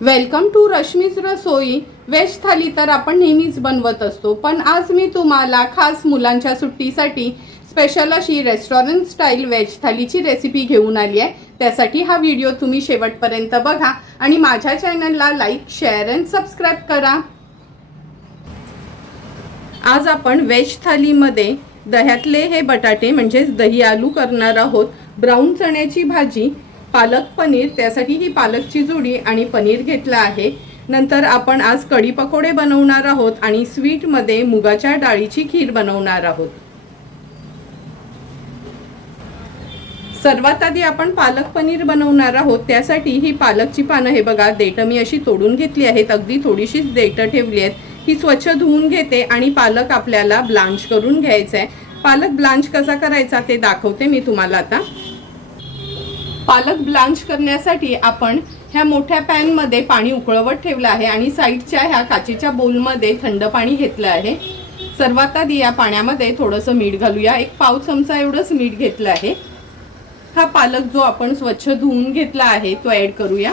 Welcome to Rashmi's Rasoi. Veg thali तर आपण नेहमीच बनवत असतो, पण आज मी तुम्हाला खास मुलांच्या सुट्टीसाठी स्पेशल अशी रेस्टॉरंट स्टाईल व्हेज थालीची रेसिपी घेऊन आली आहे। त्यासाठी हा व्हिडिओ तुम्ही शेवटपर्यंत बघा आणि माझ्या चॅनलला लाईक, शेअर अँड सबस्क्राईब करा। आज आपण व्हेज थालीमध्ये दह्यातले हे बटाटे म्हणजेच दही आलू करणार आहोत। ब्राऊन चण्याची भाजी, पालक पनीर, त्यासाठी ही पालकची जोडी आणि पनीर घेतला आहे। नंतर आपण आज कढी पकोडे बनवणार आहोत आणि स्वीट मध्ये मुगाच्या डाळीची खीर बनवणार आहोत। सर्वात आधी आपण पालक पनीर बनवणार आहोत। त्यासाठी ही पालकची पानं हे बघा, देठ मी अशी तोडून घेतली आहेत। अगदी थोडीशीच देठ ठेवली आहेत। ही स्वच्छ धुवून घेते आणि पालक आपल्याला ब्लांच करून घ्यायचा आहे। पालक ब्लांच कसा करायचा ते दाखवते मी तुम्हाला आता। पालक ब्लांच करण्यासाठी आपण ह्या मोठ्या पॅन मध्ये पाणी उकळवत ठेवलं आहे आणि साइडच्या ह्या काचेच्या बोल मध्ये थंड पाणी घेतलं आहे। सर्वात आधी या पाण्यामध्ये थोडंसं मीठ घालूया। एक पाव चमचा एवढंच मीठ घेतलं आहे। हा पालक जो आपण स्वच्छ धुवून घेतला आहे तो ऍड करूया।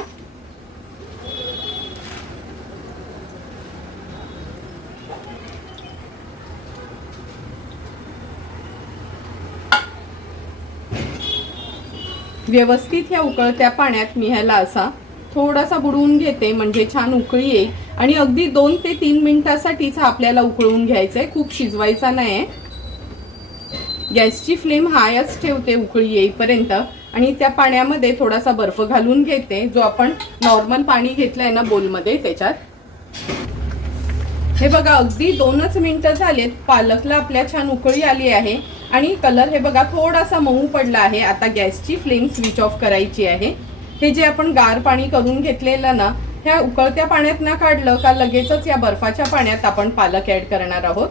व्यवस्थित ह्या उकळत्या पाण्यात मी ह्याला असा थोडासा बुडवून घेते, म्हणजे छान उकळी येईल। आणि अगदी 2 ते 3 मिनिटांसाठीच आपल्याला उकळून घ्यायचं आहे, खूप शिजवायचा नाही आहे। गॅसची फ्लेम हायच ठेवते उकळी येईपर्यंत आणि त्या पाण्यामध्ये थोडासा बर्फ घालून घेते, जो आपण नॉर्मल पाणी घेतलंय ना बोलमध्ये त्याच्यात। हे बघा, अगदी 2च मिनिटं झालेत। पालकला आपल्या छान उकळी आली आहे आणि कलर हे बघा थोडासा मऊ पडला आहे। आता गॅसची फ्लेम स्विच ऑफ करायची आहे। हे जे आपण गार पाणी करून घेतलेलं ना, ह्या उकळत्या पाण्यात ना काढलं का लगेचच या बर्फाच्या पाण्यात आपण पालक ऍड करणार आहोत।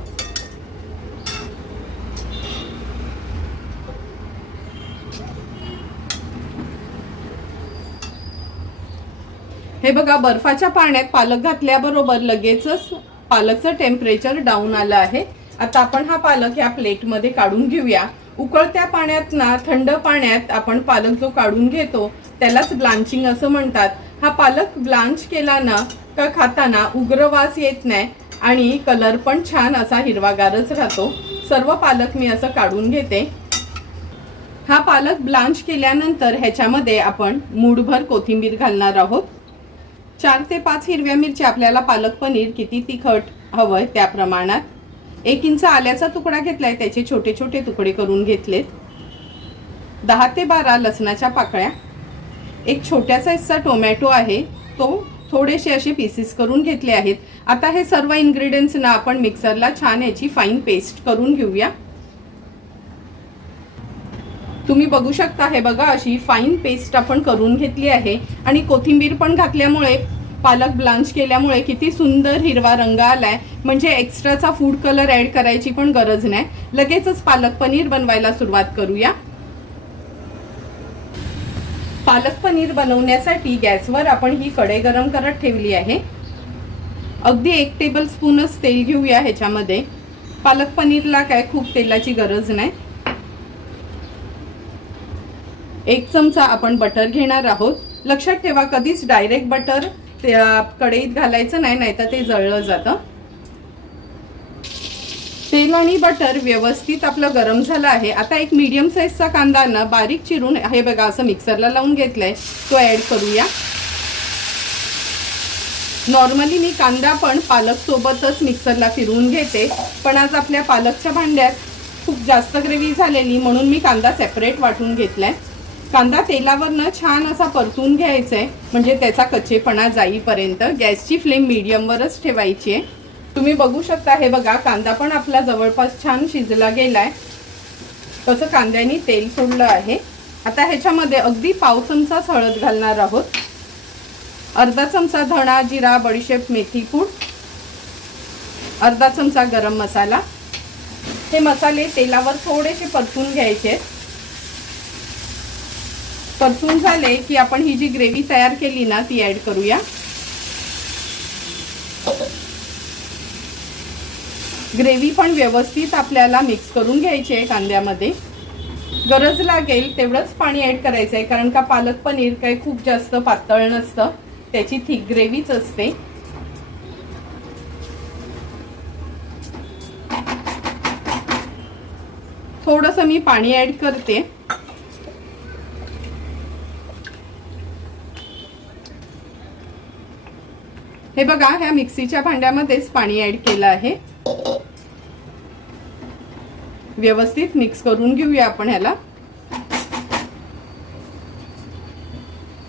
हे बघा, बर्फाच्या पाण्यात पालक घातल्याबरोबर लगेचच पालकचं टेम्परेचर डाऊन आलं आहे। आता आपण हा पालक या प्लेट मध्ये काढून घेऊया। उकळत्या पाण्यात ना, थंड पाण्यात आपण पालक जो काढून घेतो त्यालाच ब्लांचिंग असं म्हणतात। हा पालक ब्लांच केला ना का खाताना उग्र वास येत नाही आणि कलर पण छान असा हिरवागारच राहतो। सर्व पालक मी असं काढून घेते। हा पालक ब्लांच केल्यानंतर ह्याच्यामध्ये आपण मूठभर कोथिंबीर घालणार आहोत। 4 ते 5 हिरव्या मिरच्या, आपल्याला पालक पनीर किती तिखट हवंय त्या प्रमाणात। 1 इंच आल्याचा तुकडा घेतलाय, त्याचे छोटे छोटे तुकडे करून घेतलेत। 10 ते 12 लसणाच्या पाकळ्या, एक छोट्या साईजचा टोमॅटो आहे, तो थोडेसे असे पीसेस करून घेतले आहेत। आता हे सर्व इन्ग्रेडियंट्स ना आपण मिक्सरला छान याची फाईन पेस्ट करून घेऊया। तुम्ही बघू शकता, हे बघा अशी फाईन पेस्ट आपण करून घेतली आहे आणि कोथिंबीर पण घातल्यामुळे, पालक ब्लांच केल्यामुळे किती सुंदर हिरवा रंग आलाय। म्हणजे एक्स्ट्राचा फूड कलर ऍड करायची पण गरज नाही। लगेचच पालक पनीर बनवायला सुरुवात करूया। पालक पनीर बनवण्यासाठी गॅसवर आपण ही कढई गरम करत ठेवली आहे। अगदी 1 टेबलस्पूनच तेल घेऊया ह्याच्यामध्ये। पालक पनीरला काय खूप तेलाची गरज नाही। 1 चमचा आपण बटर घेणार आहोत। लक्षात ठेवा, कधीच डायरेक्ट बटर कढईत घालायचं नाही, नाहीतर ते जळलं जातं। तेल आणि बटर व्यवस्थित आपलं गरम झालं आहे। आता एक मीडियम साईजचा कांदा ना बारीक चिरून हे बघा असं मिक्सरला लावून घेतलाय, तो ऍड करूया। नॉर्मली मी कांदा पण पालक सोबतच मिक्सरला फिरवून घेते, पण आज आपल्या पालकच्या भांड्यात खूप जास्त ग्रेव्ही झालेली म्हणून मी कांदा सेपरेट वाटून घेतलाय। कांदा तेलावरनं छान असा परतून घ्यायचा आहे, म्हणजे त्याचा कच्चेपणा जाईपर्यंत। गॅसची फ्लेम मीडियमवरच ठेवायची आहे। तुम्ही बघू शकता, हे बघा कांदा पण आपला जवळपास छान शिजला गेलाय, तसं कांद्याने तेल सोडलं आहे। आता ह्याच्यामध्ये अगदी पाव चमचा हळद घालणार आहोत, अर्धा चमचा धणा, जिरा, बडीशेप, मेथी पूड, अर्धा चमचा गरम मसाला। हे मसाले तेलावर थोडेसे परतून घ्यायचे। परतून झाले की आपण ही जी ग्रेव्ही तयार केली ना ती ऍड करूया। ग्रेव्ही पण व्यवस्थित आपल्याला मिक्स करून घ्यायची आहे कांद्यामध्ये। गरज लागेल तेवढंच पाणी ऍड करायचं आहे, कारण का पालक पनीर काही खूप जास्त पातळ नसतं। त्याची थिक ग्रेव्हीच असते। थोडंसं मी पाणी ऍड करते। हे बघा, ह्या मिक्सीच्या भांड्यामध्येच पाणी ऍड केलं आहे। व्यवस्थित मिक्स करून घेऊया आपण ह्याला।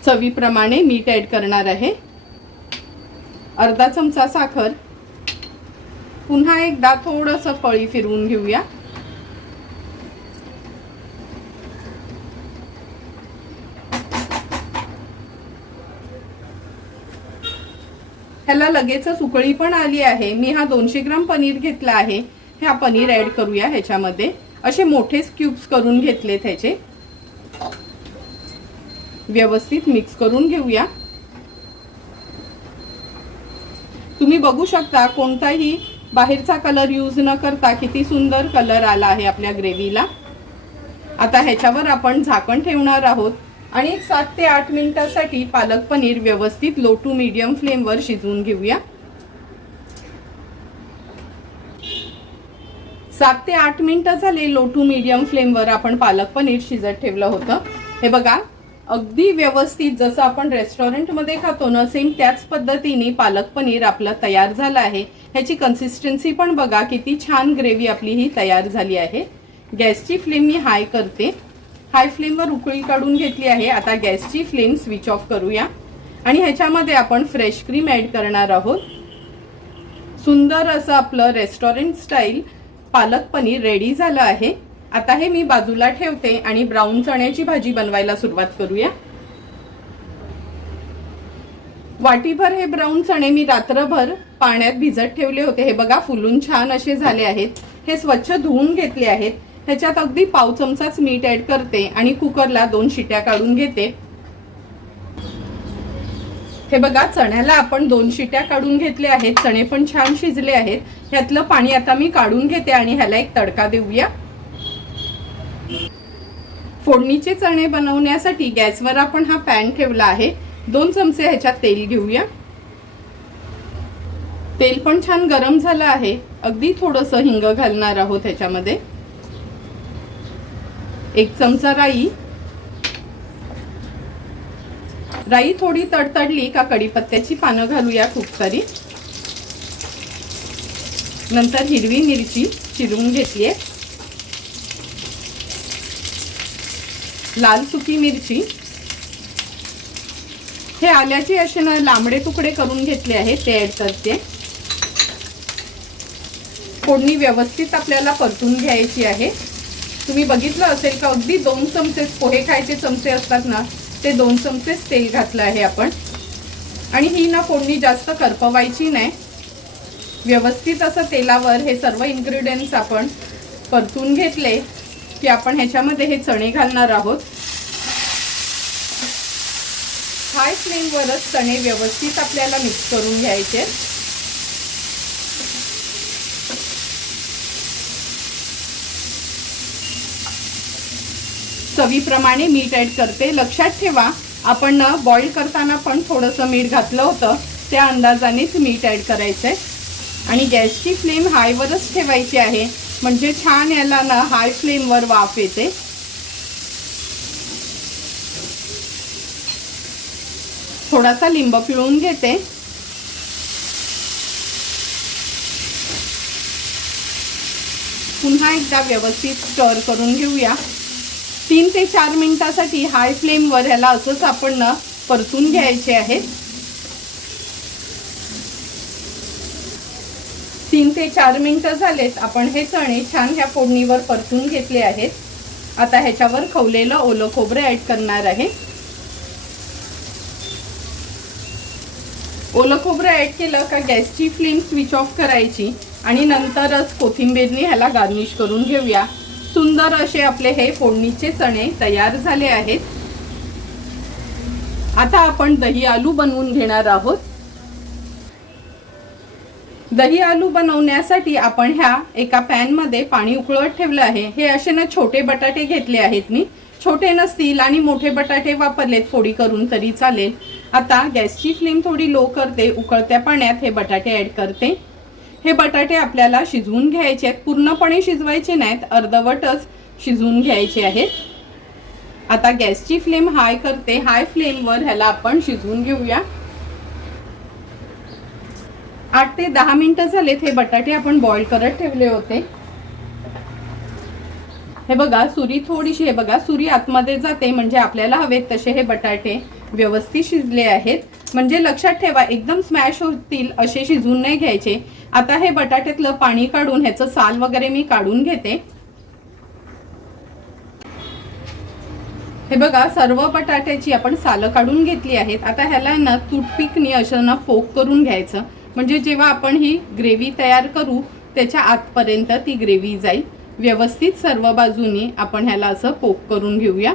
चवीप्रमाणे मीठ ऍड करणार आहे, अर्धा चमचा साखर, पुन्हा एकदा थोडंसं पळी फिरवून घेऊया। ह्याला लगेचच उकळी पण आली आहे। मी हा 200 ग्राम पनीर घेतला आहे। हा पनीर ऍड करूया ह्याच्यामध्ये। असे मोठे क्यूब्स करून घेतलेत ह्याचे। व्यवस्थित मिक्स करून घेऊया। तुम्ही बघू शकता कोणताही बाहेरचा कलर यूज न करता किती सुंदर कलर आला आहे आपल्या ग्रेव्हीला। आता ह्याच्यावर आपण झाकण ठेवणार आहोत आणि 7 ते 8 मिनिटांसाठी पालक पनीर व्यवस्थित लो टू मीडियम फ्लेमवर शिजवून घेऊया। 7 ते 8 मिनिटं झाले लो टू मीडियम फ्लेमवर आपण पालक पनीर शिजत ठेवलं होतं। हे बघा, अगदी व्यवस्थित जसं आपण रेस्टॉरंटमध्ये खातो ना, सेम त्याच पद्धतीने पालक पनीर आपलं तयार झालं आहे। ह्याची कन्सिस्टन्सी पण बघा, किती छान ग्रेव्ही आपली ही तयार झाली आहे। गॅसची फ्लेम मी हाय करते। हाय फ्लेमवर उकळी काढून घेतली आहे। आता गॅसची फ्लेम स्विच ऑफ करूया आणि ह्याच्यामध्ये आपण फ्रेश क्रीम ऍड करणार आहोत। सुंदर असं आपलं restaurant style palak paneer ready झालं आहे। आता हे मी बाजूला ठेवते आणि ब्राऊन चण्याची भाजी बनवायला सुरुवात करूया। वाटीभर हे ब्राऊन चणे मी रात्रभर पाण्यात भिजत ठेवले होते। हे बघा, फुलून छान असे झाले आहेत। हे स्वच्छ धुवून घेतले आहेत। ह्याच्यात अगदी पाव चमचाच मीठ ऍड करते आणि कुकरला 2 शिट्या काढून घेते। हे बघा, चण्याला आपण 2 शिट्या काढून घेतले आहेत। चणे पण छान शिजले आहेत। ह्यातलं पाणी आता मी काढून घेते आणि ह्याला एक तडका देऊया। फोडणीचे चणे बनवण्यासाठी गॅसवर आपण हा पॅन ठेवला आहे। 2 चमचे ह्याच्यात तेल घेऊया। तेल पण छान गरम झालं आहे। अगदी थोडंसं हिंग घालणार आहोत ह्याच्यामध्ये। 1 चमचा राई। राई थोडी तडतडली का कढीपत्त्याची पानं घालूया खूप सारी। नंतर हिरवी मिरची चिरून घेतलीये, लाल सुकी मिरची, हे आल्याचे असे ना लांबडे तुकडे करून घेतले आहेत, ते ऍड करते। फोडणी व्यवस्थित आपल्याला परतून घ्यायची आहे। तुम्ही बघितलं असेल का, अगदी 2 चमचे पोहे खायचे चमचे असतात ना, ते 2 चमचेच तेल घातलं आहे आपण। आणि ही ना फोडणी जास्त करपवायची नाही। व्यवस्थित असं तेलावर हे सर्व इन्ग्रेडियंट्स आपण परतून घेतले की आपण ह्याच्यामध्ये हे चणे घालणार आहोत। हाय फ्लेमवरच चणे व्यवस्थित आपल्याला मिक्स करून घ्यायचे। चवीप्रमाणे मीठ ऍड करते। लक्षात ठेवा, आपण बॉईल करताना पण थोडंसं मीठ घातलं होतं, त्या अंदाजानेच मीठ ऍड करायचंय। आणि गॅसची फ्लेम हायवरच ठेवायची आहे, म्हणजे छान याला ना हाय फ्लेमवर वाफ येते। थोडासा लिंब पिळून घेते। पुन्हा एकदा व्यवस्थित स्टर करून घेऊया। 3 ते 4 मिनिटांसाठी हाय फ्लेमवर ह्याला असंच आपण ना परतून घ्यायचे आहे। 3 ते 4 मिनिटं झालेत। आपण हे चणे छान ह्या फोडणीवर परतून घेतले आहेत। आता ह्याच्यावर खवलेलं ओलं खोबरं ऍड करणार आहे। ओलं खोबरं ऍड केलं का गॅसची फ्लेम स्विच ऑफ करायची आणि नंतरच कोथिंबीरने ह्याला गार्निश करून घेऊया। सुंदर असे आपले हे फोडणीचे चणे तयार झाले आहेत। आता आपण दही आलू बनवून घेणार आहोत। दही आलू बनवण्यासाठी आपण ह्या एका पॅन मध्ये पाणी उकळत ठेवलं आहे। हे असे ना छोटे बटाटे घेतले आहेत मी। छोटे नसतील आणि मोठे बटाटे वापरलेत फोडी करून तरी चालेल। आता गॅसची फ्लेम थोडी लो करते. उकळत्या पाण्यात हे बटाटे ॲड करते. हे बटाटे आपल्याला शिजवून घ्यायचे आहेत, पूर्णपणे शिजवायचे नाहीत, अर्धवटच शिजवून घ्यायचे आहेत. आता गॅसची फ्लेम हाय करते. हाय फ्लेमवर ह्याला आपण शिजवून घेऊया. 8 ते 10 मिनिटं झालेत. हे बटाटे आपण बॉईल करत ठेवले होते. हे बघा सुरी थोडीशी, हे बघा सुरी आतमध्ये जाते म्हणजे आपल्याला हवेत तसे हे बटाटे व्यवस्थित शिजले आहेत. म्हणजे लक्षात ठेवा एकदम स्मॅश होतील असे शिजवून नाही घ्यायचे. आता हे बटाट्यातलं पाणी काढून ह्याचं साल वगैरे मी काढून घेते. हे बघा सर्व बटाट्याची आपण सालं काढून घेतली आहेत. आता ह्याला ना टूथपिकनी असं ना पोक करून घ्यायचं, म्हणजे जेव्हा आपण ही ग्रेव्ही तयार करू त्याच्या आतपर्यंत ती ग्रेव्ही जाईल. व्यवस्थित सर्व बाजूनी आपण ह्याला असं पोक करून घेऊया.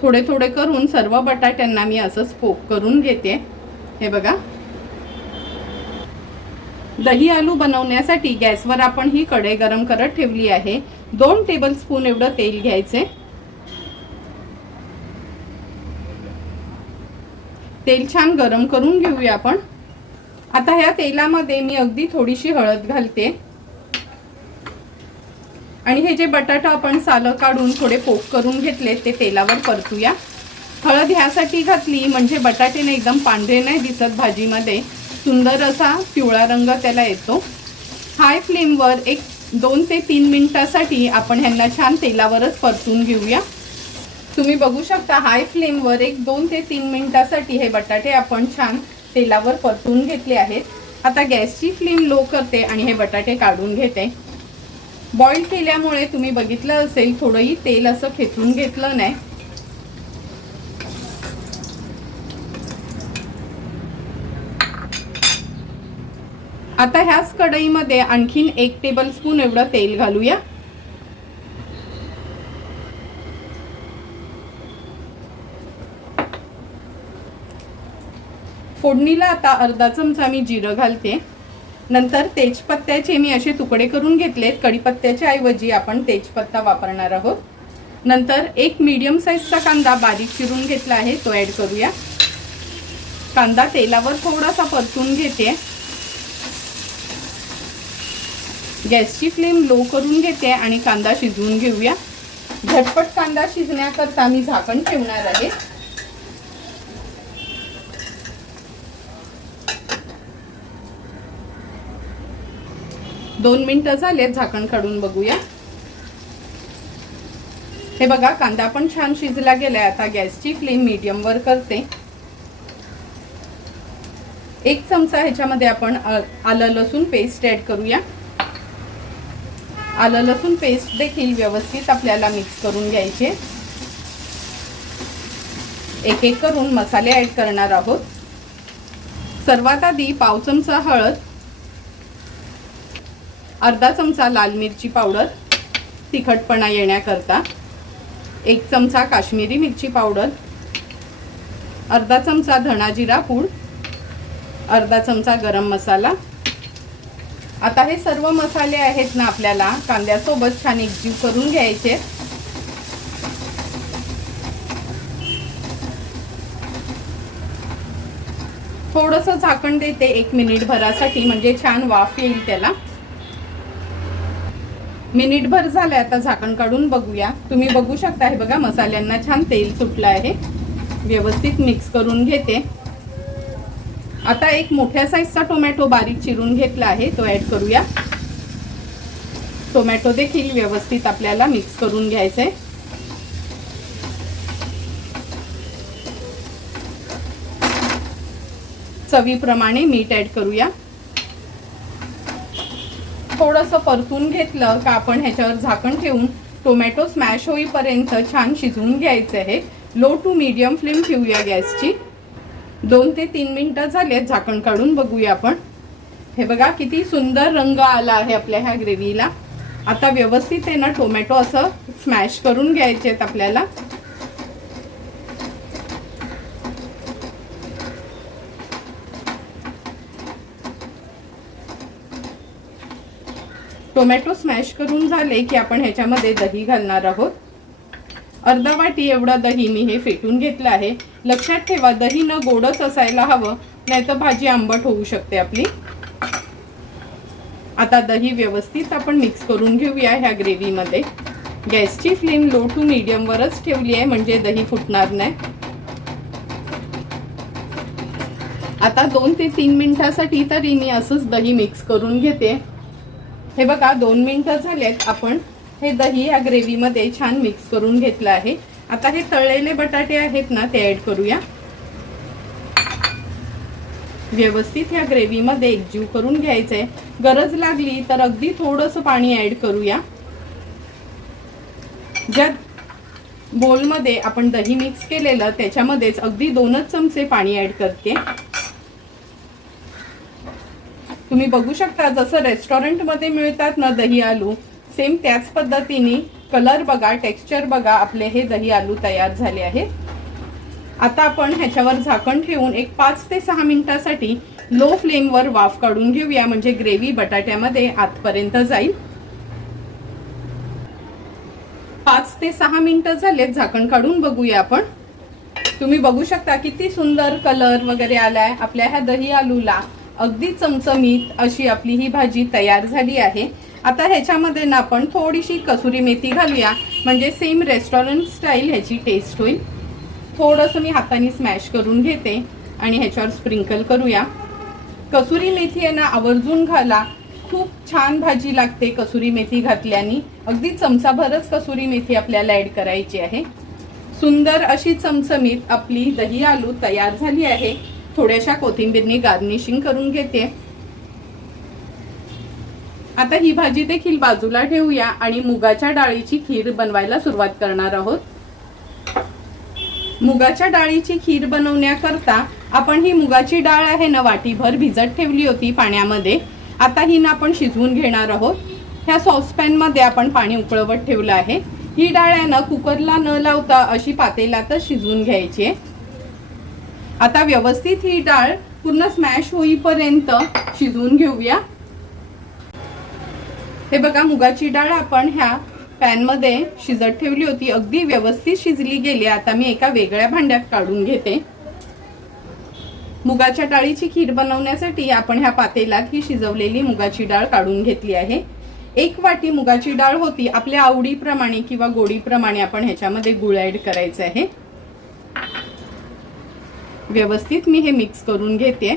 थोडे थोडे करून सर्व बटाट्यांना मी असंच पोक करून घेते. हे बघा दही आलू बनवण्यासाठी गॅसवर आपण ही कढई गरम करत ठेवली आहे. 2 टेबलस्पून एवढं तेल घ्यायचे. तेल छान गरम करून घेऊया आपण. आता ह्या तेलामध्ये मी अगदी थोडीशी हळद घालते आणि हे जे बटाटा आपण सालं काढून थोडे पोक करून घेतले ते तेलावर परतूया. हळद ह्यासाठी घातली म्हणजे बटाटे एकदम पांढरे नाही दिसत भाजीमध्ये, सुंदर असा पिवळा रंग त्याला येतो. हाय फ्लेमवर 2 ते 3 मिनिटासाठी आपण ह्यांना छान तेलावरच परतून घेऊया. तुम्ही बघू शकता हाय फ्लेमवर 2 ते 3 मिनिटासाठी हे बटाटे आपण छान तेलावर परतून घेतले आहेत. आता गॅसची फ्लेम लो करते आणि हे बटाटे काढून घेते. बॉईल केल्यामुळे तुम्ही बघितलं असेल थोडंही तेल असं खेचून घेतलं नाही. आता ह्याच कढईमध्ये आणखीन 1 टेबलस्पून एवढं तेल घालूया. फोडणीला आता अर्धा चमचा मी जिरं घालते. नंतर तेजपत्त्याचे मी असे तुकडे करून घेतलेत. कढीपत्त्याच्या ऐवजी आपण तेजपत्ता वापरणार आहोत. नंतर 1 मीडियम साईजचा कांदा बारीक चिरून घेतला आहे तो ॲड करूया. कांदा तेलावर थोडासा परतून घेते. गॅसची फ्लेम लो करून घेते आणि कांदा शिजवून घेऊया. झटपट कांदा शिजण्याकरता मी झाकण ठेवणार आहे. दोन मिनिटं झालेत, झाकण काढून बघूया. हे बघा कांदा पण छान शिजला गेलाय. आता गॅसची फ्लेम मीडियम वर करते. 1 चमचा ह्याच्यामध्ये आपण आलं लसूण पेस्ट ॲड करूया. आलं लसूण पेस्ट देखील व्यवस्थित आपल्याला मिक्स करून घ्यायचे. एक एक करून मसाले ॲड करणार आहोत. सर्वात आधी पाव चमचा हळद, अर्धा चमचा लाल मिरची पावडर तिखटपणा येण्याकरता, 1 चमचा काश्मीरी मिरची पावडर, अर्धा चमचा धना जिरा पूड, अर्धा चमचा गरम मसाला. आता हे सर्व मसाले आहेत ना आपल्याला कांद्यासोबत छान एकजीव करून घ्यायचे. थोडंसं झाकण देते 1 मिनिट भरासाठी, म्हणजे छान वाफ येईल त्याला. मिनिटभर झाले. आता झाकण काढून बघूया. तुम्ही बघू शकता हे बघा मसाल्यांना छान तेल सुटलं आहे. व्यवस्थित मिक्स करून घेते. आता 1 मोठ्या साईजचा टोमॅटो बारीक चिरून घेतला आहे तो ॲड करूया. टोमॅटो देखील व्यवस्थित आपल्याला मिक्स करून घ्यायचा आहे. चवीप्रमाणे मीठ ॲड करूया. थोडंसं परतून घेतलं का आपण ह्याच्यावर झाकण ठेवून टोमॅटो स्मॅश होईपर्यंत छान शिजवून घ्यायचं आहे. लो टू मीडियम फ्लेम ठेवूया गॅसची. 2 ते 3 मिनिटं झालेत. झाकण काढून बघूया आपण. हे बघा किती सुंदर रंग आला आहे आपल्या ह्या ग्रेव्हीला. आता व्यवस्थित आहे ना टोमॅटो असं स्मॅश करून घ्यायचे आहेत आपल्याला. टोमॅटो स्मॅश करून झाले की आपण ह्याच्यामध्ये दही घालणार आहोत. अर्धा वाटी एवढा दही मी हे फेटून घेतलं आहे. लक्षात ठेवा, दही न गोडच असायला हवं, नाहीतर भाजी आंबट होऊ शकते आपली. आता दही व्यवस्थित आपण मिक्स करून घेऊया ह्या ग्रेव्हीमध्ये. गॅसची फ्लेम लो टू मीडियम वरच ठेवली आहे, म्हणजे दही फुटणार नाही. आता 2 ते 3 मिनिटासाठी तरी मी असंच दही मिक्स करून घेते. हे बघा 2 मिनिटं झालेत. आपण हे दही या ग्रेव्हीमध्ये छान मिक्स करून घेतलं आहे. आता हे तळलेले बटाटे आहेत ना, ते ऍड करूया. व्यवस्थित या ग्रेव्हीमध्ये एकजीव करून घ्यायचंय. गरज लागली तर अगदी थोडंसं पाणी ऍड करूया. ज्या बोलमध्ये आपण दही मिक्स केलेलं त्याच्यामध्येच अगदी 2च चमचे पाणी ऍड करते. तुम्ही बघू शकता जसं रेस्टॉरंटमध्ये मिळतात ना दही आलू, सेम त्याच पद्धतीने कलर बघा, टेक्स्चर बघा, आपले हे दही आलू तयार झाले आहेत. आता आपण ह्याच्यावर झाकण ठेवून एक 5 ते 6 मिनिटासाठी लो फ्लेमवर वाफ काढून घेऊया, म्हणजे ग्रेव्ही बटाट्यामध्ये आतपर्यंत जाईल. 5 ते 6 मिनिटं झालेत. झाकण काढून बघूया आपण. तुम्ही बघू शकता किती सुंदर कलर वगैरे आलाय आपल्या ह्या दही आलूला. अगदी चमचमीत अशी आपली ही भाजी तयार झाली आहे. आता ह्याच्यामध्ये ना आपण थोडीशी कसुरी मेथी घालूया, म्हणजे सेम रेस्टॉरंट स्टाईल ह्याची टेस्ट होईल. थोडंसं मी हाताने स्मॅश करून घेते आणि ह्याच्यावर स्प्रिंकल करूया. कसुरी मेथी आहे ना आवर्जून घाला, खूप छान भाजी लागते कसुरी मेथी घातल्याने. अगदी चमचाभरच कसुरी मेथी आपल्याला ऍड करायची आहे. सुंदर अशी चमचमीत आपली दही आलू तयार झाली आहे. थोड्याशा कोथिंबीरने गार्निशिंग करून घेते. आता ही भाजी देखील बाजूला ठेवूया आणि मुगाच्या डाळीची खीर बनवायला सुरुवात करणार आहोत. मुगाच्या डाळीची खीर बनवण्याकरता आपण ही मुगाची डाळ आहे ना वाटीभर भिजत ठेवली होती पाण्यामध्ये. आता ही ना आपण शिजवून घेणार आहोत. ह्या सॉसपॅन मध्ये आपण पाणी उकळवत ठेवलं आहे. ही डाळ आहे ना कुकरला न लावता अशी पातेल्यातच शिजवून घ्यायची आहे. आता व्यवस्थित ही डाळ पूर्ण स्मॅश होईपर्यंत शिजवून घेऊया. हे बघा मुगाची डाळ आपण ह्या पॅन मध्ये शिजत ठेवली होती, अगदी व्यवस्थित शिजली गेली. आता मी एका वेगळ्या भांड्यात काढून घेते. मुगाच्या डाळीची खीर बनवण्यासाठी आपण ह्या पातेल्यात ही शिजवलेली मुगाची डाळ काढून घेतली आहे. 1 वाटी मुगाची डाळ होती. आपल्या आवडीप्रमाणे किंवा गोडीप्रमाणे आपण ह्याच्यामध्ये गुळ ऍड करायचं आहे. व्यवस्थित मी हे मिक्स करून घेते.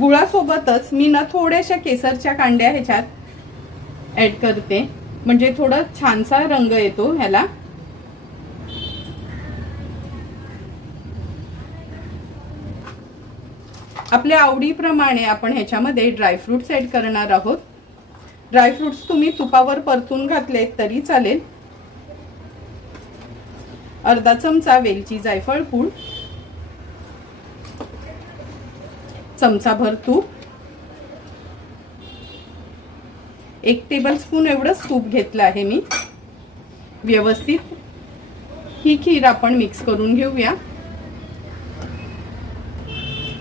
गुळासोबतच मी ना थोड्याशा केसरच्या कांड्या ह्याच्यात ऍड करते, म्हणजे थोडा छानसा रंग येतो ह्याला. आपल्या आवडीप्रमाणे आपण ह्याच्यामध्ये ड्रायफ्रुट्स ऍड करणार आहोत. ड्रायफ्रुट्स तुम्ही तुपावर परतून घातले तरी चालेल. अर्धा चमचा वेलची जायफळ पूड, चमचाभर तूप, 1 टेबलस्पून एवढंच तूप घेतलं आहे मी. व्यवस्थित ही खीर आपण मिक्स करून घेऊया.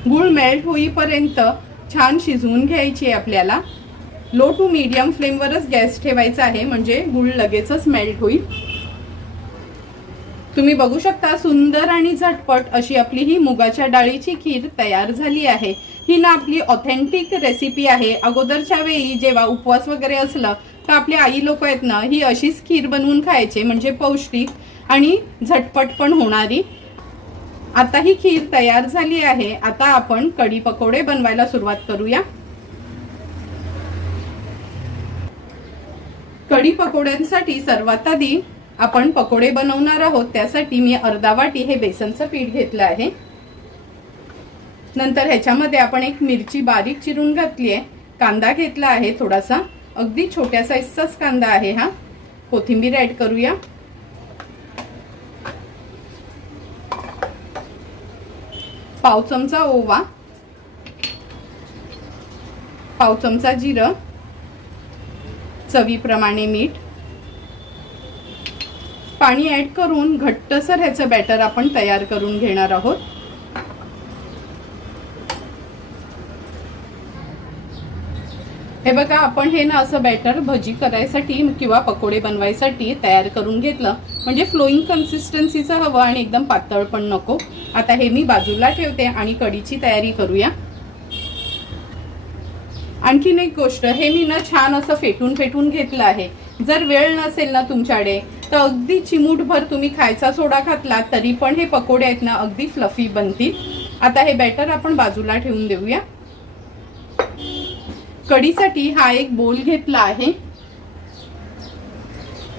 गुळ मेल्ट होईपर्यंत छान शिजवून घ्यायची आहे आपल्याला. लो टू मीडियम फ्लेमवरच गॅस ठेवायचा आहे, म्हणजे गुळ लगेचच मेल्ट होईल. तुम्ही बघू शकता सुंदर आणि झटपट अशी आपली ही मुगाच्या डाळीची खीर तयार झाली आहे. ही ना आपली ऑथेंटिक रेसिपी आहे. अगोदरच्या वेळी जेव्हा उपवास वगैरे असलं तर आपले आई लोक आहेत ना ही अशीच खीर बनवून खायचे, म्हणजे पौष्टिक आणि झटपट पण होणारी. आता ही खीर तयार झाली आहे. आता आपण कढी पकोडे बनवायला सुरुवात करूया. कढी पकोड्यांसाठी सर्वात आधी आपण पकोडे बनवणार आहोत. त्यासाठी मी अर्धा वाटी हे बेसनचं पीठ घेतलं आहे. नंतर ह्याच्यामध्ये आपण 1 मिरची बारीक चिरून घातली आहे. कांदा घेतला आहे थोडासा, अगदी छोट्या साईजचाच कांदा आहे हा. कोथिंबीर ऍड करूया. पाव चमचा ओवा, पाव चमचा जिरं, चवीप्रमाणे मीठ, पाणी ऍड करून घट्टसर ह्याचं बॅटर आपण तयार करून घेणार आहोत. हे बघा, आपण हे ना असं बॅटर भजी करायसाठी किंवा पकोडे बनवायसाठी तयार करून घेतलं, म्हणजे फ्लोईंग कन्सिस्टन्सीचं हवं आणि एकदम पातळ पण नको. आता हे मी बाजूला ठेवते आणि कढीची तयारी करूया. आणखीन एक गोष्ट, हे मी ना छान असं फेटून घेतलं आहे. जर वेळ नसेल ना तुमच्याकडे तर अगदी चिमूटभर तुम्ही खायचा सोडा घातला तरी पण हे पकोडे आहेत ना अगदी फ्लफी बनतील. आता हे बॅटर आपण बाजूला ठेवून देऊया. कढीसाठी हा एक बोल घेतला आहे.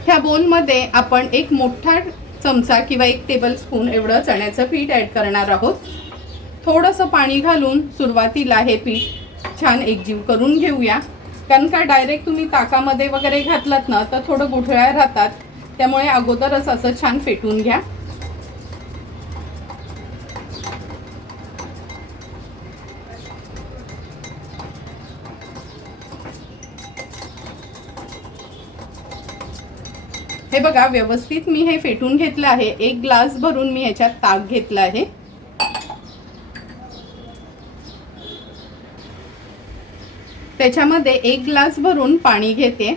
ह्या बोलमध्ये आपण एक मोठा चमचा किंवा 1 टेबलस्पून एवढं चण्याचं पीठ ॲड करणार आहोत. थोडंसं पाणी घालून सुरुवातीला हे पीठ छान एकजीव करून घेऊया. कारण का डायरेक्ट तुम्ही ताकामध्ये वगैरे घातलात ना तर थोडं गुठळ्या राहतात, त्यामुळे अगोदरच असं छान फेटून घ्या. हे बघा, व्यवस्थित मी हे फेटून घेतलं आहे. 1 ग्लास भरून मी ह्याच्यात ताक घेतलं आहे. त्याच्यामध्ये 1 ग्लास भरून पाणी घेते.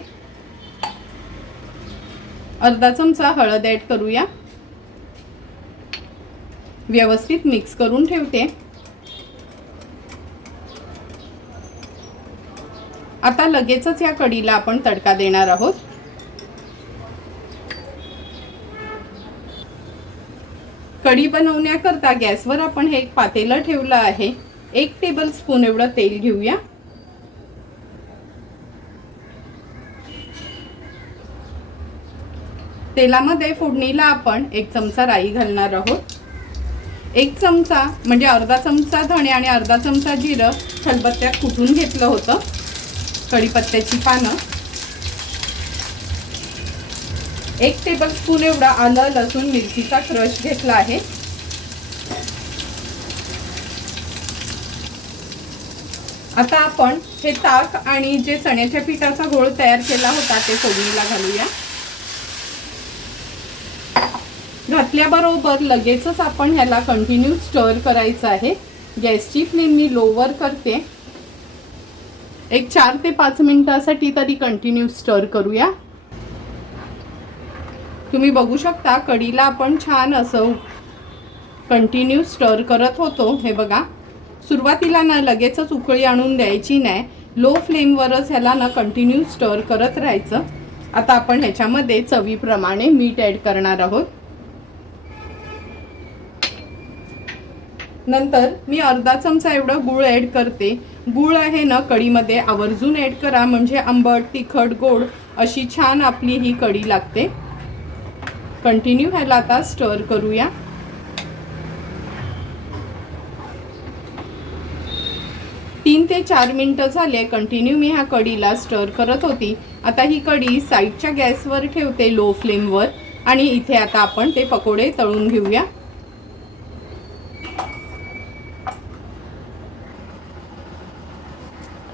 अर्धा चमचा हळद ॲड करूया. व्यवस्थित मिक्स करून ठेवते. आता लगेचच या कढीला आपण तडका देणार आहोत. कढी बनवण्याकरता गॅसवर आपण हे एक पातेलं ठेवलं आहे. 1 टेबलस्पून एवढं तेल घेऊया. तेलामध्ये फोडणीला आपण 1 चमचा राई घालणार आहोत. 1 चमचा म्हणजे अर्धा चमचा धणे आणि अर्धा चमचा जिरं खलबत्त्यात कुटून घेतलं होतं. कढीपत्त्याची पानं, 1 टेबलस्पून एवढा आलं लसूण मिरचीचा क्रश घेतला आहे. आता आपण हे ताक आणि जे चण्याच्या पिठाचा घोळ तयार केला होता ते फोडणीला घालूया. घातल्याबरोबर लगेचच आपण ह्याला कंटिन्यू स्टर करायचं आहे. गॅसची फ्लेम मी लोवर करते. एक 4 ते 5 मिनिटांसाठी तरी कंटिन्यू स्टर करूया. तुम्ही बघू शकता कढीला आपण छान असं कंटिन्यू स्टर करत होतो. हे बघा, सुरुवातीला ना लगेचच उकळी आणून द्यायची नाही. लो फ्लेमवरच ह्याला ना कंटिन्यू स्टर करत राहायचं. आता आपण ह्याच्यामध्ये चवीप्रमाणे मीठ ॲड करणार आहोत. नंतर मी अर्धा चमचा एवढं गूळ ॲड करते. गूळ आहे ना कढीमध्ये आवर्जून ॲड करा, म्हणजे आंबट, तिखट, गोड अशी छान आपली ही कढी लागते. कंटिन्यू ह्याला आता स्टर करूया. तीन ते 4 मिनिटं झाले कंटिन्यू मी ह्या कढीला स्टर करत होती. आता ही कढी साईडच्या गॅसवर ठेवते लो फ्लेमवर आणि इथे आता आपण ते पकोडे तळून घेऊया.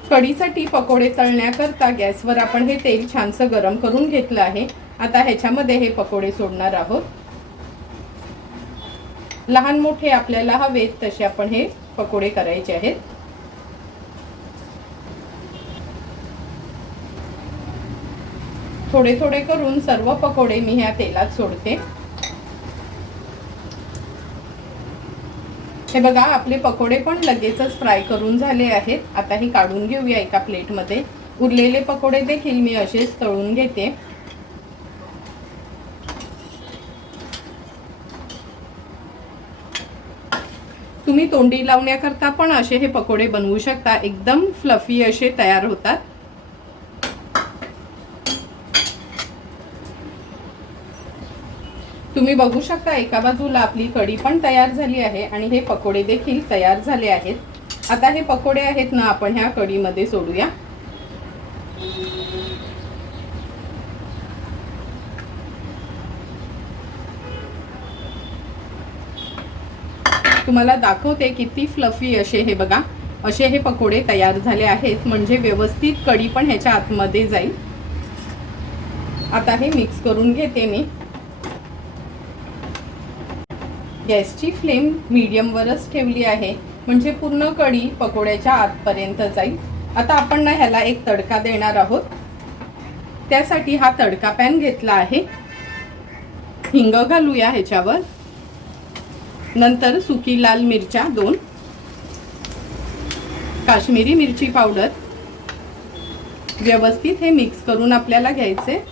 कढीसाठी पकोडे तळण्याकरता गॅसवर आपण हे तेल छानसं गरम करून घेतलं आहे. आता ह्याच्यामध्ये हे पकोडे सोडणार आहोत. लहान मोठे आपल्याला हवेत तसे आपण हे पकोडे करायचे आहेत. थोडे थोडे करून सर्व पकोडे मी ह्या तेलात सोडते. हे बघा, आपले पकोडे पण लगेचच फ्राय करून झाले आहेत. आता हे काढून घेऊया एका प्लेटमध्ये. उरलेले पकोडे देखील मी असेच तळून घेते. तुम्ही तोंडी लावण्याकरता पण असे हे पकोडे बनवू शकता. एकदम फ्लफी असे तयार होतात. तुम्ही बघू शकता एका बाजूला आपली कढी पण तयार झाली आहे आणि हे पकोडे देखील तयार झाले आहेत. आता हे पकोडे आहेत ना आपण ह्या कढीमध्ये सोडूया. तुम्हाला दाखवते किती फ्लफी असे हे बघा, असे हे पकोडे तयार झाले आहेत. म्हणजे व्यवस्थित कढी पण ह्याच्या आतमध्ये जाईल. आता हे मिक्स करून घेते मी. गॅसची फ्लेम मीडियमवरच ठेवली आहे, म्हणजे पूर्ण कढी पकोड्याच्या आतपर्यंत जाईल. आता आपण ना ह्याला एक तडका देणार आहोत. त्यासाठी हा तडका पॅन घेतला आहे. हिंग घालूया ह्याच्यावर. नंतर सुकी लाल मिरच्या 2, काश्मीरी मिरची पावडर. व्यवस्थित हे मिक्स करून आपल्याला घ्यायचे.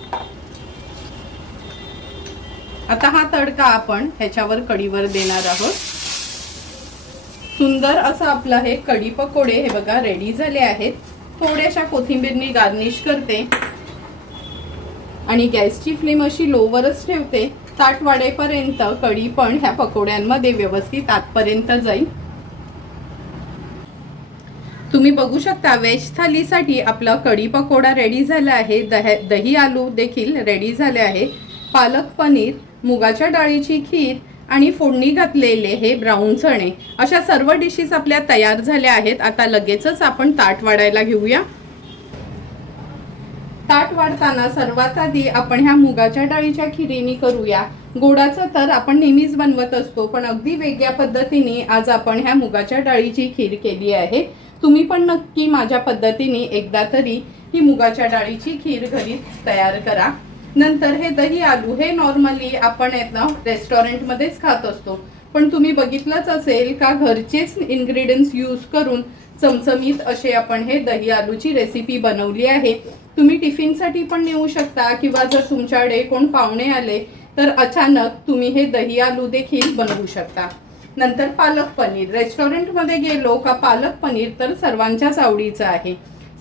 आता हा तडका आपण ह्याच्यावर कढीवर देणार आहोत. सुंदर असं आपलं हे कढी पकोडे हे बघा रेडी झाले आहेत. थोड्याशा कोथिंबीरनी गार्निश करते आणि गॅसची फ्लेम अशी लोवरच ठेवते. ताट वाढेपर्यंत कढी पण ह्या पकोड्यांमध्ये व्यवस्थित आतपर्यंत जाईल. तुम्ही बघू शकता व्हेज थालीसाठी आपला कढी पकोडा रेडी झाला आहे. दही आलू देखील रेडी झाले आहे. पालक पनीर, मुगाच्या डाळीची खीर आणि फोडणी घातलेले हे ब्राऊन चणे अशा सर्व डिशेस आपल्या तयार झाल्या आहेत. आता लगेचच आपण ताट वाढायला घेऊया. ताट वाढताना सर्वात आधी आपण ह्या मुगाच्या डाळीच्या खिरीने करूया. गोडाचं तर आपण नेहमीच बनवत असतो, पण अगदी वेगळ्या पद्धतीने आज आपण ह्या मुगाच्या डाळीची खीर केली आहे. तुम्ही पण नक्की माझ्या पद्धतीने एकदा तरी ही मुगाच्या डाळीची खीर घरी तयार करा. नंतर हे दही आलू हे नॉर्मली आपण रेस्टॉरंटमध्येच खात असतो, पण तुम्ही बघितलंच असेल का घरचेच इन्ग्रेडियंट्स यूज करून चमचमीत असे आपण हे दही आलूची रेसिपी बनवली आहे. तुम्ही टिफिनसाठी पण नेऊ शकता किंवा जर तुमच्याकडे कोण पाहुणे आले तर अचानक तुम्ही हे दही आलू देखील बनवू शकता. नंतर पालक पनीर. रेस्टॉरंटमध्ये गेलो का पालक पनीर तर सर्वांच्याच आवडीचं आहे.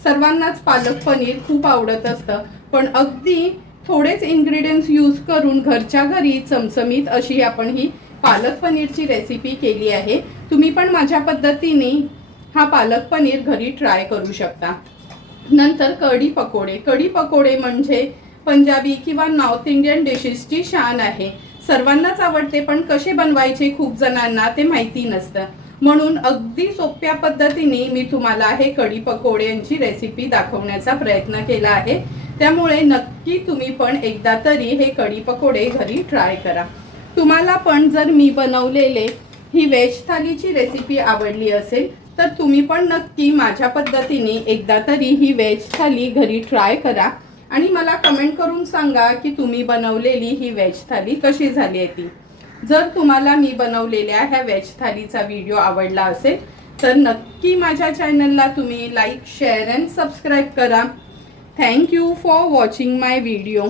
सर्वांनाच पालक पनीर खूप आवडत असतं, पण अगदी थोडेच इन्ग्रेडियंट्स यूज करून घरच्या घरी चमचमीत अशी आपण ही पालक पनीरची रेसिपी केली आहे. तुम्ही पण माझ्या पद्धतीने हा पालक पनीर घरी ट्राय करू शकता. नंतर कढी पकोडे. कढी पकोडे म्हणजे पंजाबी किंवा नॉर्थ इंडियन डिशेसची शान आहे. सर्वांनाच आवडते, पण कसे बनवायचे खूप जणांना ते माहिती नसतं. म्हणून अगदी सोप्या पद्धतीने मी तुम्हाला हे कढी पकोड्यांची रेसिपी दाखवण्याचा प्रयत्न केला आहे. त्यामुळे नक्की तुम्ही पण एकदा तरी हे कढी पकोडे घरी ट्राय करा. तुम्हाला पण जर मी बनवलेले ही व्हेज थालीची रेसिपी आवडली असेल तर तुम्ही पण नक्की माझ्या पद्धतीने एकदा तरी ही व्हेज थाली घरी ट्राय करा आणि मला कमेंट करून सांगा की तुम्ही बनवलेली ही व्हेज थाली कशी झाली आहे ती. जर तुम्हाला मी बनवलेल्या ह्या व्हेज थालीचा व्हिडिओ आवडला असेल तर नक्की माझ्या चॅनलला तुम्ही लाईक, शेअर अँड सबस्क्राईब करा. Thank you for watching my video.